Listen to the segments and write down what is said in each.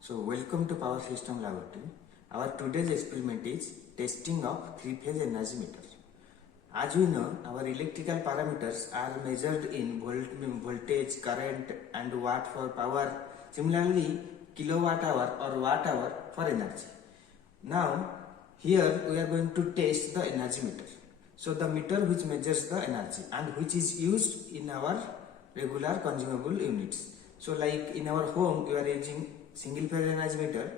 So welcome to Power System Laboratory. Our today's experiment is testing of three-phase energy meter. As we know, our electrical parameters are measured in voltage, current and watt for power. Similarly, kilowatt hour or watt hour for energy. Now, here we are going to test the energy meter. So the meter which measures the energy and which is used in our regular consumable units. So like in our home, we are using single phase energy meter,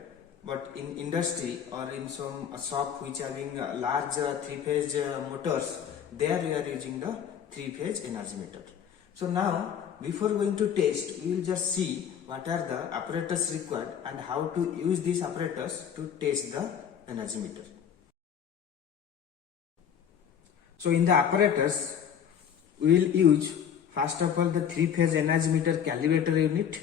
but in industry or in some shop which having large three phase motors, there we are using the three phase energy meter. So now before going to test, we will just see what are the apparatus required and how to use these apparatus to test the energy meter. So in the apparatus, we will use first of all the three phase energy meter calibrator unit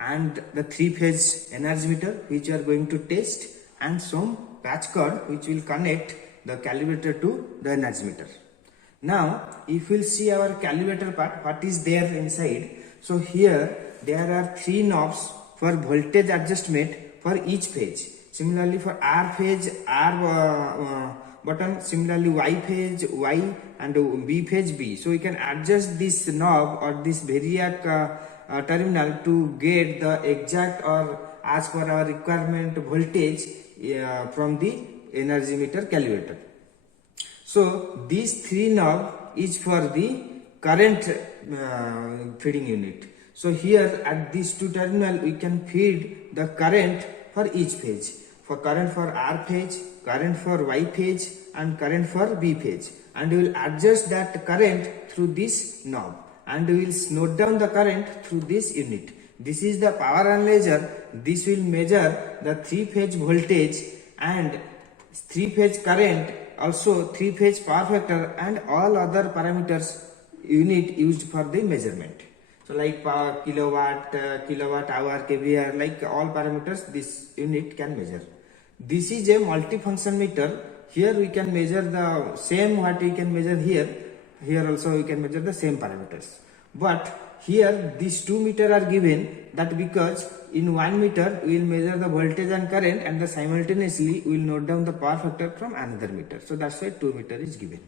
and the three phase energy meter which we are going to test, and some patch cord which will connect the calibrator to the energy meter. Now if we will see our calibrator part, what is there inside. So here there are three knobs for voltage adjustment for each phase. Similarly for R phase, R button, similarly Y phase Y, and B phase B. So you can adjust this knob or this variac terminal to get the exact or as per our requirement voltage from the energy meter calibrator. So these three knob is for the current feeding unit. So here at these two terminal we can feed the current for each phase. For current for R phase, current for Y phase and current for B phase, and we will adjust that current through this knob, and we will note down the current through this unit. This is the power analyzer. This will measure the three phase voltage and three phase current, also three phase power factor and all other parameters unit used for the measurement. So like power, kilowatt, kilowatt hour, kVAr, like all parameters this unit can measure. This is a multifunction meter. Here we can measure the same what we can measure here. Here also we can measure the same parameters. But here these two meters are given, that because in one meter we will measure the voltage and current, and the simultaneously we will note down the power factor from another meter. So that's why 2 meter is given.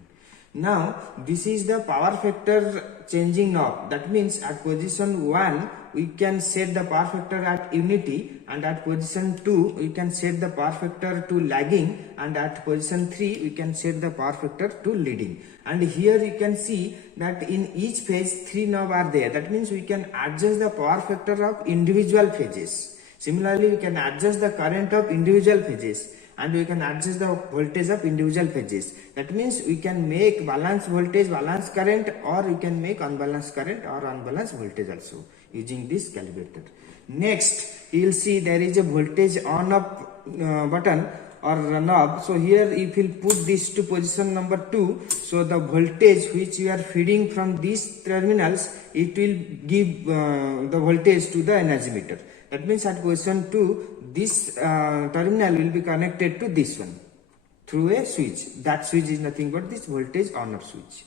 Now this is the power factor changing knob. That means at position 1 we can set the power factor at unity, and at position 2 we can set the power factor to lagging, and at position 3 we can set the power factor to leading. And here you can see that in each phase 3 knobs are there. That means we can adjust the power factor of individual phases. Similarly we can adjust the current of individual phases, and we can adjust the voltage of individual phases. That means we can make balanced voltage, balanced current, or we can make unbalanced current or unbalanced voltage also using this calibrator. Next you will see there is a voltage on off button or knob. So here if you put this to position number 2, so the voltage which you are feeding from these terminals, it will give the voltage to the energy meter. That means at position 2 this terminal will be connected to this one through a switch. That switch is nothing but this voltage on off switch.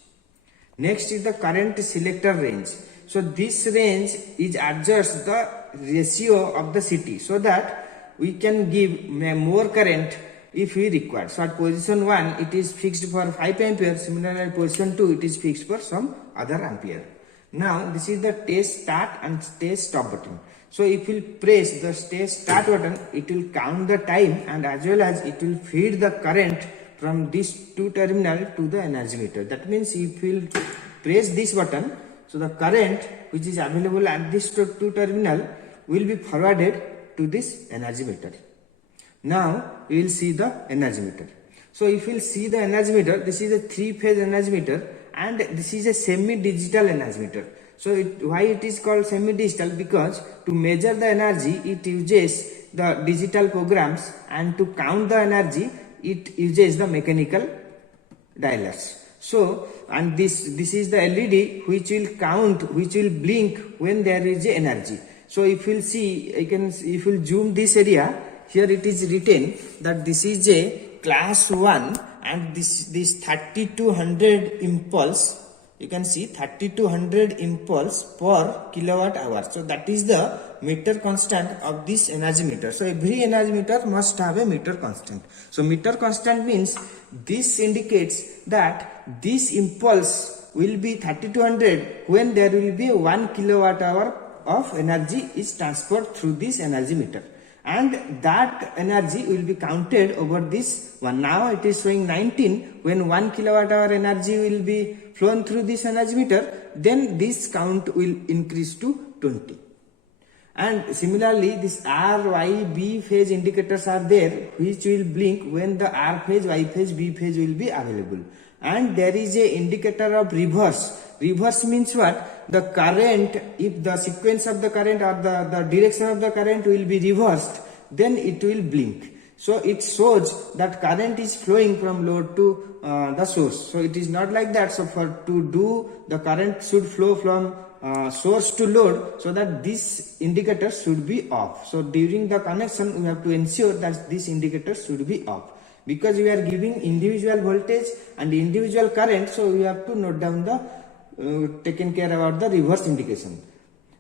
Next is the current selector range. So this range is adjust the ratio of the CT, so that we can give more current if we require. So at position 1 it is fixed for 5 ampere. Similarly at position 2 it is fixed for some other ampere. Now this is the test start and test stop button. So if you press the test start button, it will count the time, and as well as it will feed the current from these two terminals to the energy meter. That means if you press this button, so the current which is available at this two terminal will be forwarded to this energy meter. Now we will see the energy meter. So if you will see the energy meter, this is a three phase energy meter, and this is a semi-digital energy meter. So why it is called semi-digital? Because to measure the energy it uses the digital programs, and to count the energy it uses the mechanical dialers. So and this is the LED which will count, which will blink when there is a energy. So if you will see, if you will zoom this area, here it is written that this is a class 1, and this 3200 impulse you can see 3200 impulse per kilowatt hour. So that is the meter constant of this energy meter. So every energy meter must have a meter constant. So meter constant means this indicates that this impulse will be 3200 when there will be 1 kilowatt hour of energy is transferred through this energy meter, and that energy will be counted over this one. Now it is showing 19 when 1 kilowatt hour energy will be flown through this energy meter, then this count will increase to 20. And similarly, this R, Y, B phase indicators are there which will blink when the R phase, Y phase, B phase will be available. And there is a indicator of reverse. Reverse means what? The current, if the sequence of the current or the direction of the current will be reversed, then it will blink. So it shows that current is flowing from load to the source. So it is not like that. So to do, the current should flow from source to load, so that this indicator should be off. So during the connection we have to ensure that this indicator should be off, because we are giving individual voltage and individual current. So we have to note down the taken care about the reverse indication.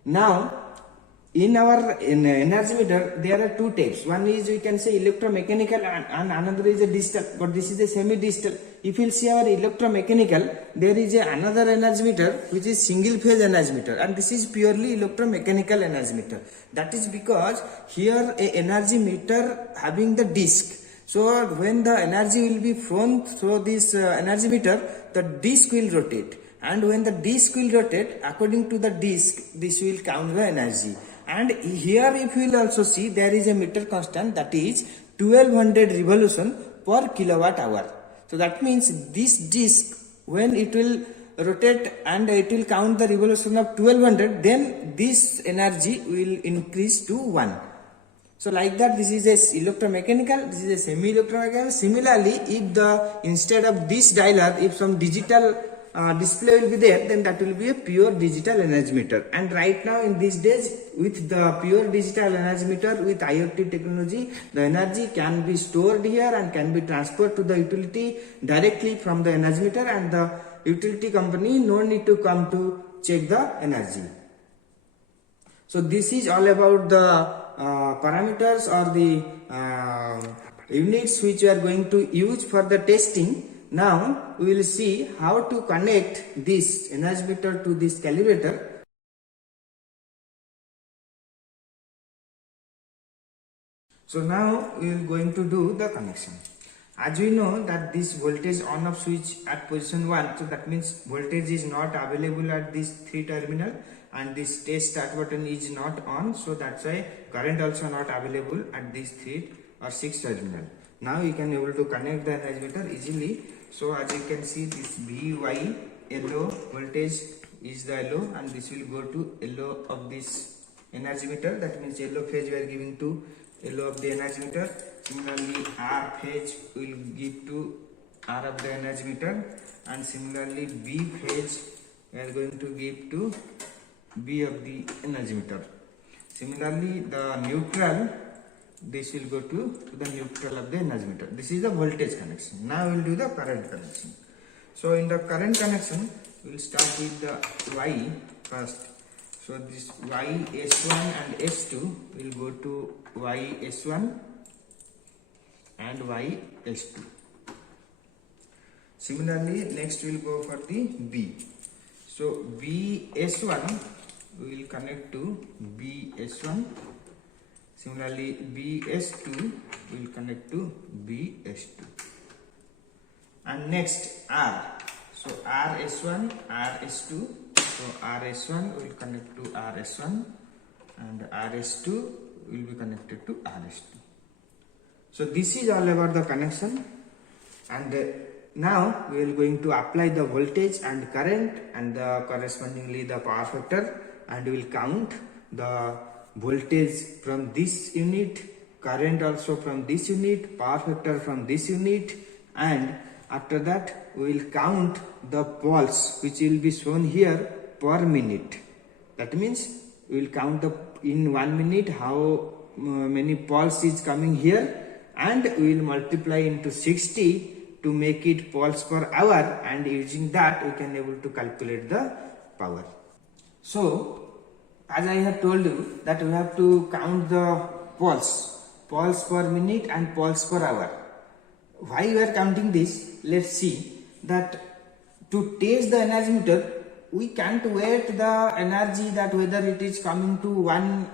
Now in our energy meter there are two types. One is, we can say, electromechanical, and another is a digital, but this is a semi-digital. If you see our electromechanical, there is another energy meter which is single phase energy meter, and this is purely electromechanical energy meter. That is because here a energy meter having the disc. So when the energy will be flown through this energy meter, the disc will rotate, and when the disc will rotate, according to the disc, this will count the energy. And here if you will also see, there is a meter constant, that is 1200 revolution per kilowatt hour. So that means this disc, when it will rotate and it will count the revolution of 1200, then this energy will increase to 1. So like that, this is a electromechanical, this is a semi-electromechanical. Similarly, if the instead of this dialer, if some digital display will be there, then that will be a pure digital energy meter. And right now in these days, with the pure digital energy meter with IoT technology, the energy can be stored here and can be transferred to the utility directly from the energy meter, and the utility company no need to come to check the energy. So this is all about the parameters or the units which we are going to use for the testing. Now we will see how to connect this energy meter to this calibrator. So now we are going to do the connection. As we know that this voltage on off switch at position 1, so that means voltage is not available at this 3 terminal, and this test start button is not on, so that's why current also not available at this 3 or 6 terminal. Now you can able to connect the energy meter easily. So as you can see, this VY yellow voltage is the yellow, and this will go to yellow of this energy meter. That means yellow phase we are giving to yellow of the energy meter. Similarly, R phase will give to R of the energy meter, and similarly B phase we are going to give to B of the energy meter. Similarly, the neutral, this will go to the neutral of the energy meter. This is the voltage connection. Now we will do the current connection. So in the current connection, we will start with the Y first. So this Y S1 and S2 will go to Y S1 and Y S2. Similarly, next we will go for the B. So B S1 we will connect to B S1. Similarly, BS2 will connect to BS2. And next R. So RS1, RS2. So RS1 will connect to RS1, and RS2 will be connected to RS2. So this is all about the connection. And now we are going to apply the voltage and current, and correspondingly the power factor, and we will count the voltage from this unit, current also from this unit, power factor from this unit, and after that we will count the pulse which will be shown here per minute. That means we will count the in 1 minute how many pulse is coming here, and we will multiply into 60 to make it pulse per hour, and using that we can able to calculate the power. So as I have told you that we have to count the pulse per minute and pulse per hour. Why we are counting this? Let's see that to test the energy meter, we can't wait the energy that whether it is coming to 1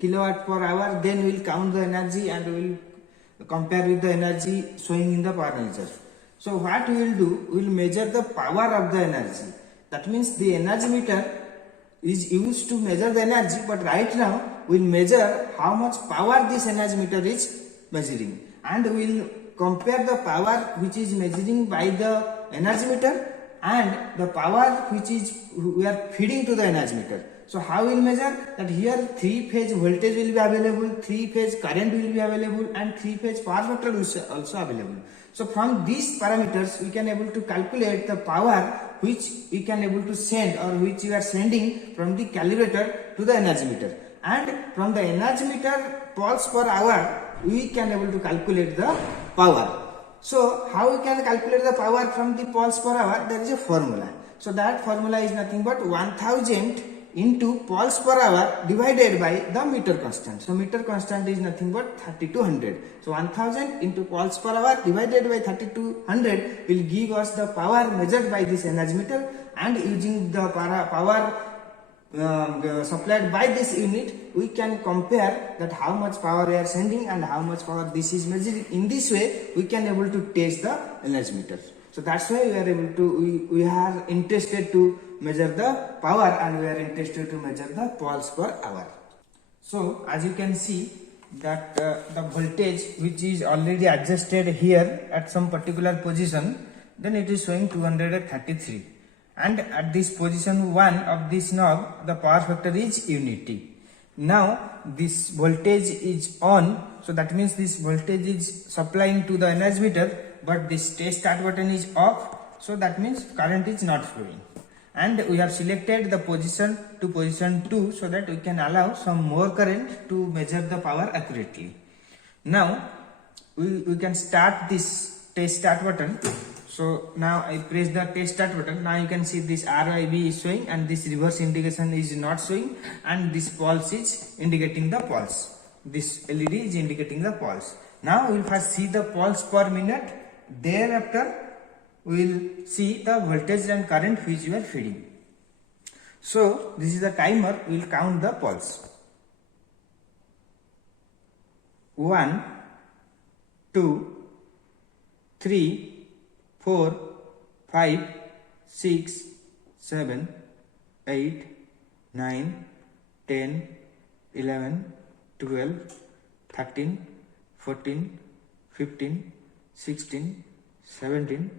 kilowatt per hour, then we will count the energy and we will compare with the energy showing in the power measure. So what we will do, we will measure the power of the energy. That means the energy meter is used to measure the energy, but right now we will measure how much power this energy meter is measuring, and we will compare the power which is measuring by the energy meter and the power which is we are feeding to the energy meter. So how we will measure that? Here 3-phase voltage will be available, 3-phase current will be available, and 3-phase power factor is also available. So from these parameters we can able to calculate the power which we can able to send or which we are sending from the calibrator to the energy meter, and from the energy meter pulse per hour we can able to calculate the power. So how we can calculate the power from the pulse per hour? There is a formula. So that formula is nothing but 1000 into pulse per hour divided by the meter constant. So meter constant is nothing but 3200. So 1000 into pulse per hour divided by 3200 will give us the power measured by this energy meter, and using the power supplied by this unit, we can compare that how much power we are sending and how much power this is measuring. In this way we can able to test the energy meter. So that's why we are able to we are interested to measure the power, and we are interested to measure the pulse per hour. So as you can see that the voltage which is already adjusted here at some particular position, then it is showing 233. And at this position 1 of this knob, the power factor is unity. Now this voltage is on, so that means this voltage is supplying to the energy meter, but this test start button is off, so that means current is not flowing. And we have selected the position to position 2 so that we can allow some more current to measure the power accurately. Now we can start this test start button. So now I press the test start button. Now you can see this RYB is showing and this reverse indication is not showing, and this pulse is indicating the pulse. This LED is indicating the pulse. Now we will first see the pulse per minute. Thereafter we will see the voltage and current which we are feeding. So this is the timer. We will count the pulse. 1, 2, 3, 4, 5, 6, 7, 8, 9, 10, 11, 12, 13, 14, 15, 16, 17,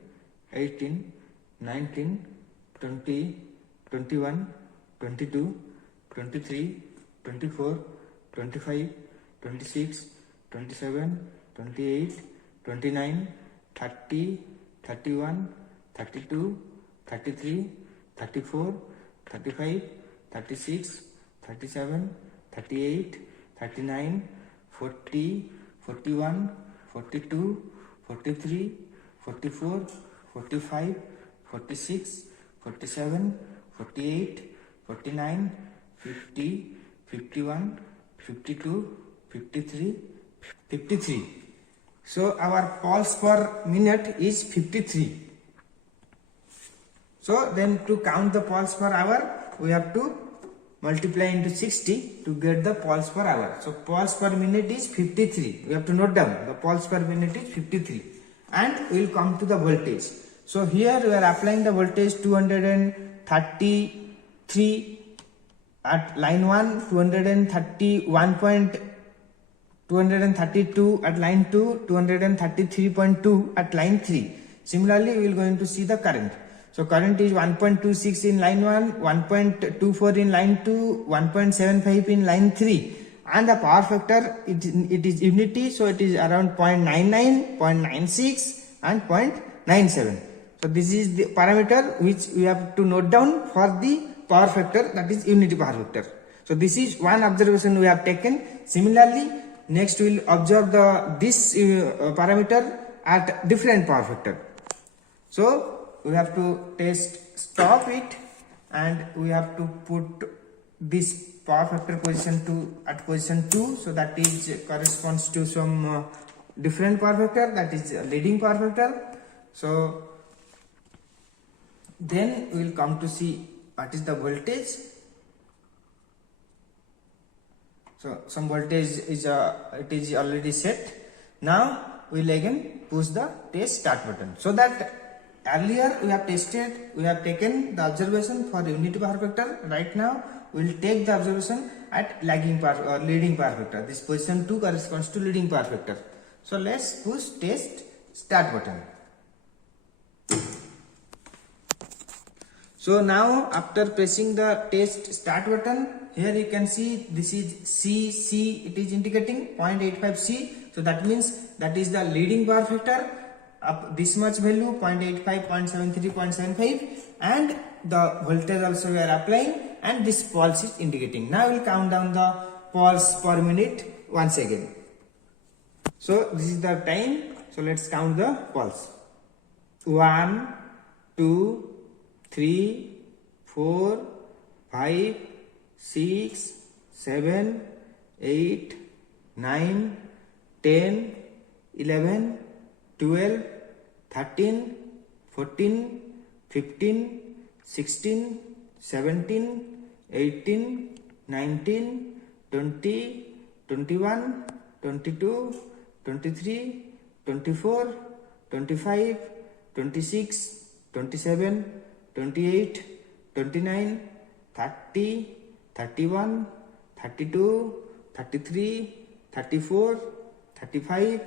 18, 19, 20, 21, 22, 23, 24, 25, 26, 27, 28, 29, 30, 31, 32, 33, 34, 35, 36, 37, 38, 39, 40, 41, 42, 43, 44, 45, 46, 47, 48, 49, 50, 51, 52, 53, 53. So our pulse per minute is 53. So then to count the pulse per hour, we have to multiply into 60 to get the pulse per hour. So pulse per minute is 53. We have to note down the pulse per minute is 53. And we will come to the voltage. So here we are applying the voltage 233 at line 1, 232 at line 2, 233.2 at line 3. Similarly, we will going to see the current. So current is 1.26 in line 1, 1.24 in line 2, 1.75 in line 3. And the power factor, it is unity, so it is around 0.99, 0.96 and 0.97. So this is the parameter which we have to note down for the power factor, that is unity power factor. So this is one observation we have taken. Similarly, next we will observe this parameter at different power factor. So we have to stop it, and we have to put this power factor position at position 2, so that is corresponds to some different power factor, that is leading power factor. So then we will come to see what is the voltage. So some voltage is it is already set. Now we will again push the test start button, so that earlier we have taken the observation for unity power factor. Right now we will take the observation at lagging power or leading power factor. This position 2 corresponds to leading power factor. So let's push test start button. So now after pressing the test start button, here you can see this is C, it is indicating 0.85 C. So that means that is the leading power factor, up this much value 0.85, 0.73, 0.75, and the voltage also we are applying, and this pulse is indicating. Now we will count down the pulse per minute once again. So this is the time. So let's count the pulse. 1, 2, 3, 4, 5, 6, 7, 8, 9, 10, 11, 12, 13, 14, 15, 16, 17, 18, 19, 20, 21, 22, 23, 24, 25, 26, 27, 28, 29, 30, 31, 32, 33, 34, 35,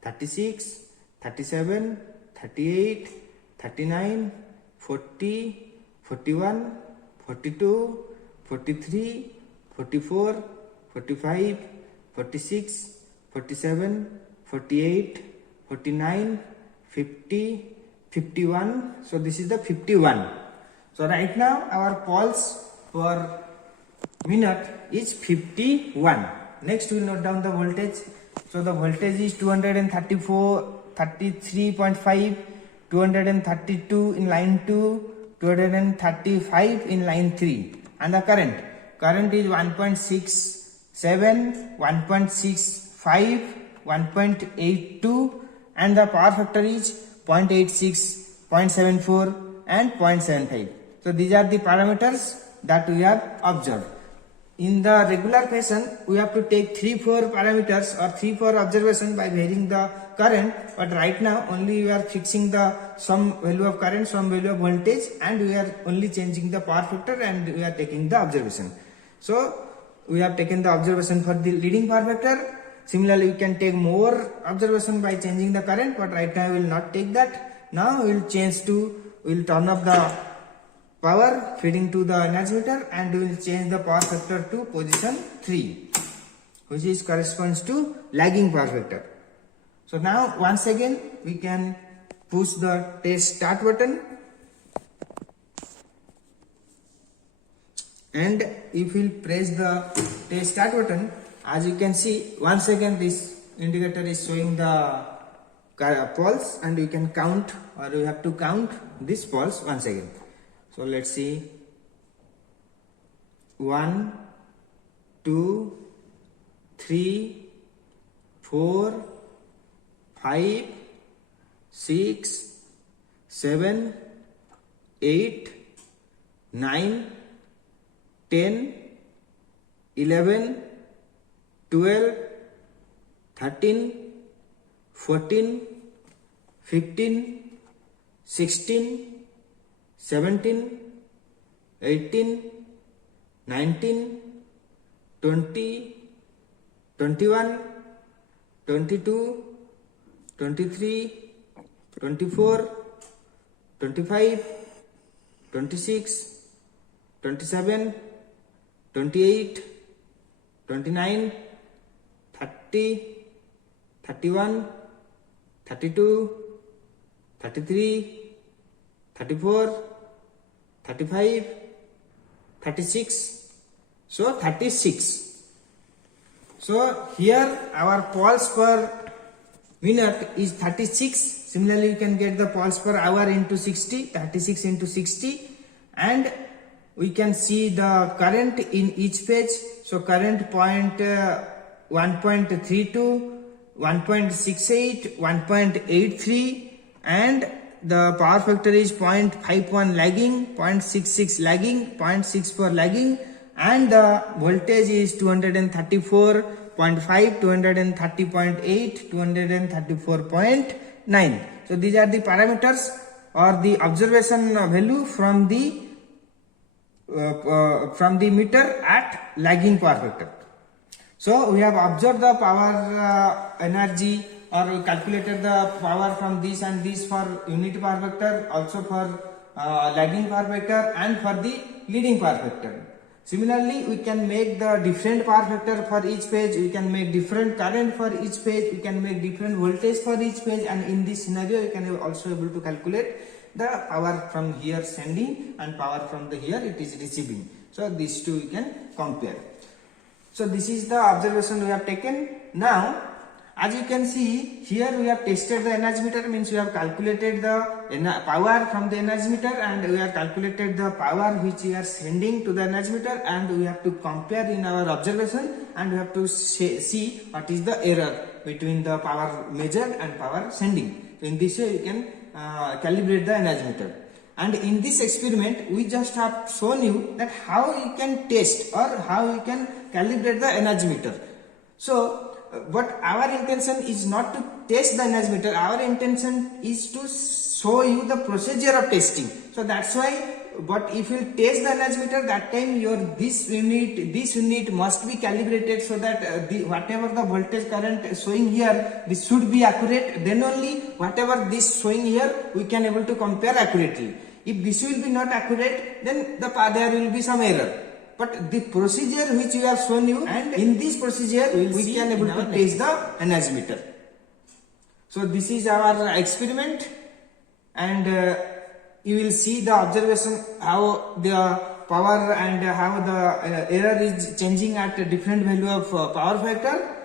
36, 37, 38, 39, 40, 41, 42, 43, 44, 45, 46, 47, 48, 49, 50, 51. So this is the 51. So right now our pulse per minute is 51. Next we will note down the voltage. So the voltage is 233.5, 232 in line 2, 235 in line 3. And the current is 1.67, 1.65, 1.82, and the power factor is 0.86, 0.74 and 0.75. So these are the parameters that we have observed. In the regular fashion, we have to take 3-4 parameters or 3-4 observations by varying the current, but right now only we are fixing the some value of current, some value of voltage, and we are only changing the power factor and we are taking the observation. So we have taken the observation for the leading power factor. Similarly, we can take more observation by changing the current, but right now we will not take that. Now we will turn off the power feeding to the energy meter, and we will change the power factor to position 3, which is corresponds to lagging power factor. So now once again we can push the test start button, and if we press the test start button, as you can see, once again this indicator is showing the pulse, and we can count, or we have to count this pulse once again. So let's see, 1, 2, 3, 4, 5, 6, 7, 8, 9, 10, 11, 12, 13, 14, 15, 16, 17, 18, 19, 20, 21, 22, 23, 24, 25, 26, 27, 28, 29, 30, 31, 32, 33, 34, 35, 36, so 36. So here our pulse per minute is 36. Similarly, you can get the pulse per hour into 60, 36 into 60, and we can see the current in each phase. So current 1.32, 1.68, 1.83, and the power factor is 0.51 lagging, 0.66 lagging, 0.64 lagging, and the voltage is 234.5, 230.8, 234.9. So these are the parameters or the observation value from the meter at lagging power factor. So we have observed the power energy, or we calculated the power from this and this for unity power factor, also for lagging power factor and for the leading power factor. Similarly, we can make the different power factor for each phase, we can make different current for each phase, we can make different voltage for each phase, and in this scenario you can also able to calculate the power from here sending and power from the here it is receiving. So these two you can compare. So this is the observation we have taken. Now as you can see here, we have tested the energy meter, means we have calculated the power from the energy meter, and we have calculated the power which we are sending to the energy meter, and we have to compare in our observation, and we have to see what is the error between the power measured and power sending. So in this way you can calibrate the energy meter. And in this experiment we just have shown you that how you can test or how you can calibrate the energy meter. So but our intention is not to test the energy meter, our intention is to show you the procedure of testing. So that's why, but if you test the energy meter, that time your this unit must be calibrated, so that whatever the voltage current showing here, this should be accurate. Then only whatever this showing here we can able to compare accurately. If this will be not accurate, then there will be some error. But the procedure which we have shown you, and in this procedure we can able to test the energy meter. So this is our experiment, and you will see the observation how the power and how the error is changing at a different value of power factor.